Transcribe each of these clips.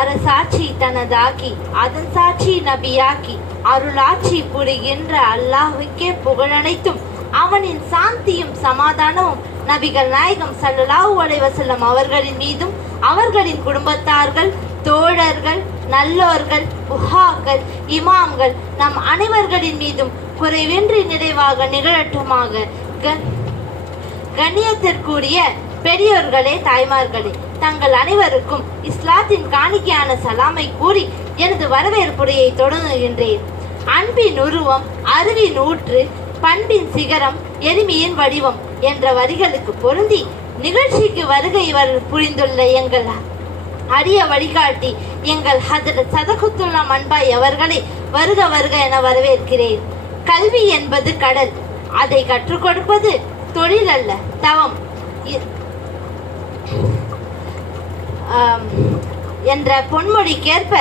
அரசாட்சி தனதாக்கி அதன் சாட்சி நபியாக்கி அருளாட்சி புரிகின்ற அல்லாஹுக்கே புகழனைத்தும் அவனின் சாந்தியும் சமாதானமும் நபிகள் நாயகம் ஸல்லல்லாஹு அலைஹி வஸல்லம் அவர்களின் மீதும் அவர்களின் குடும்பத்தார்கள் தோழர்கள் நல்லோர்கள் புகாக்கள் இமாம்கள் நம் அனைவர்களின் மீதும் குறைவின்றி நிறைவாக நிகழட்டுமாக. கண்ணியத்திற்குரிய பெரியோர்களே தாய்மார்களே, தங்கள் அனைவருக்கும் இஸ்லாத்தின் காணிக்கையான சலாமை கூறி எனது வரவேற்புரையை தொடங்குகின்றேன். அன்பின் உருவம், அறிவின் ஊற்று, பண்பின் சிகரம், எளிமையின் வடிவம் என்ற வரிகளுக்கு பொருந்தி நிகழ்ச்சிக்கு வருகை புரிந்துள்ள எங்கள் அரிய வழிகாட்டி எங்கள் ஹஜ்ரத் சதகுத்துல்லா மன்பாய் அவர்களை வருக வருக என வரவேற்கிறேன். கல்வி என்பது கடல், அதை கற்றுக் கொடுப்பது தொழில் அல்ல, தவம் என்ற பொன்மொழிக்கேற்ப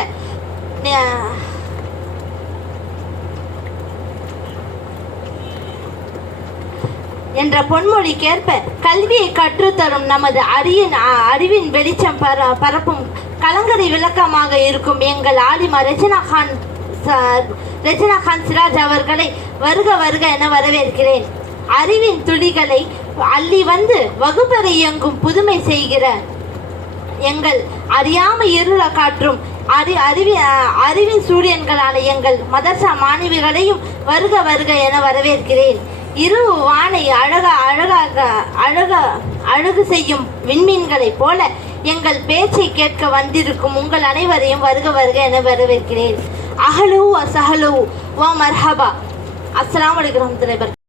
கல்வியை கற்றுத்தரும் நமது அறிவின் வெளிச்சம் பரப்பும் கலங்கரை விளக்கமாக இருக்கும் எங்கள் ஆலிமா ரெஜினா கான் சிராஜ் அவர்களை வருக வருக என வரவேற்கிறேன். அறிவின் துளிகளை அள்ளி வந்து வகுப்பறை இயங்கும் புதுமை செய்கிற எங்கள் அறியாமை இருள காற்றும் அறிவின் சூரியன்களான எங்கள் மதர்சா மாணவிகளையும் வருக வருக என வரவேற்கிறேன். இரவு வானை அழகு செய்யும் விண்மீன்களைப் போல எங்கள் பேச்சை கேட்க வந்திருக்கும் உங்கள் அனைவரையும் வருக வருக என வரவேற்கிறேன். அஹ்லு வ ஸஹ்லு வ மர்ஹபா. அஸ்ஸலாமு அலைக்கும் வரஹ்மத்துல்லாஹி வபரகாத்துஹு.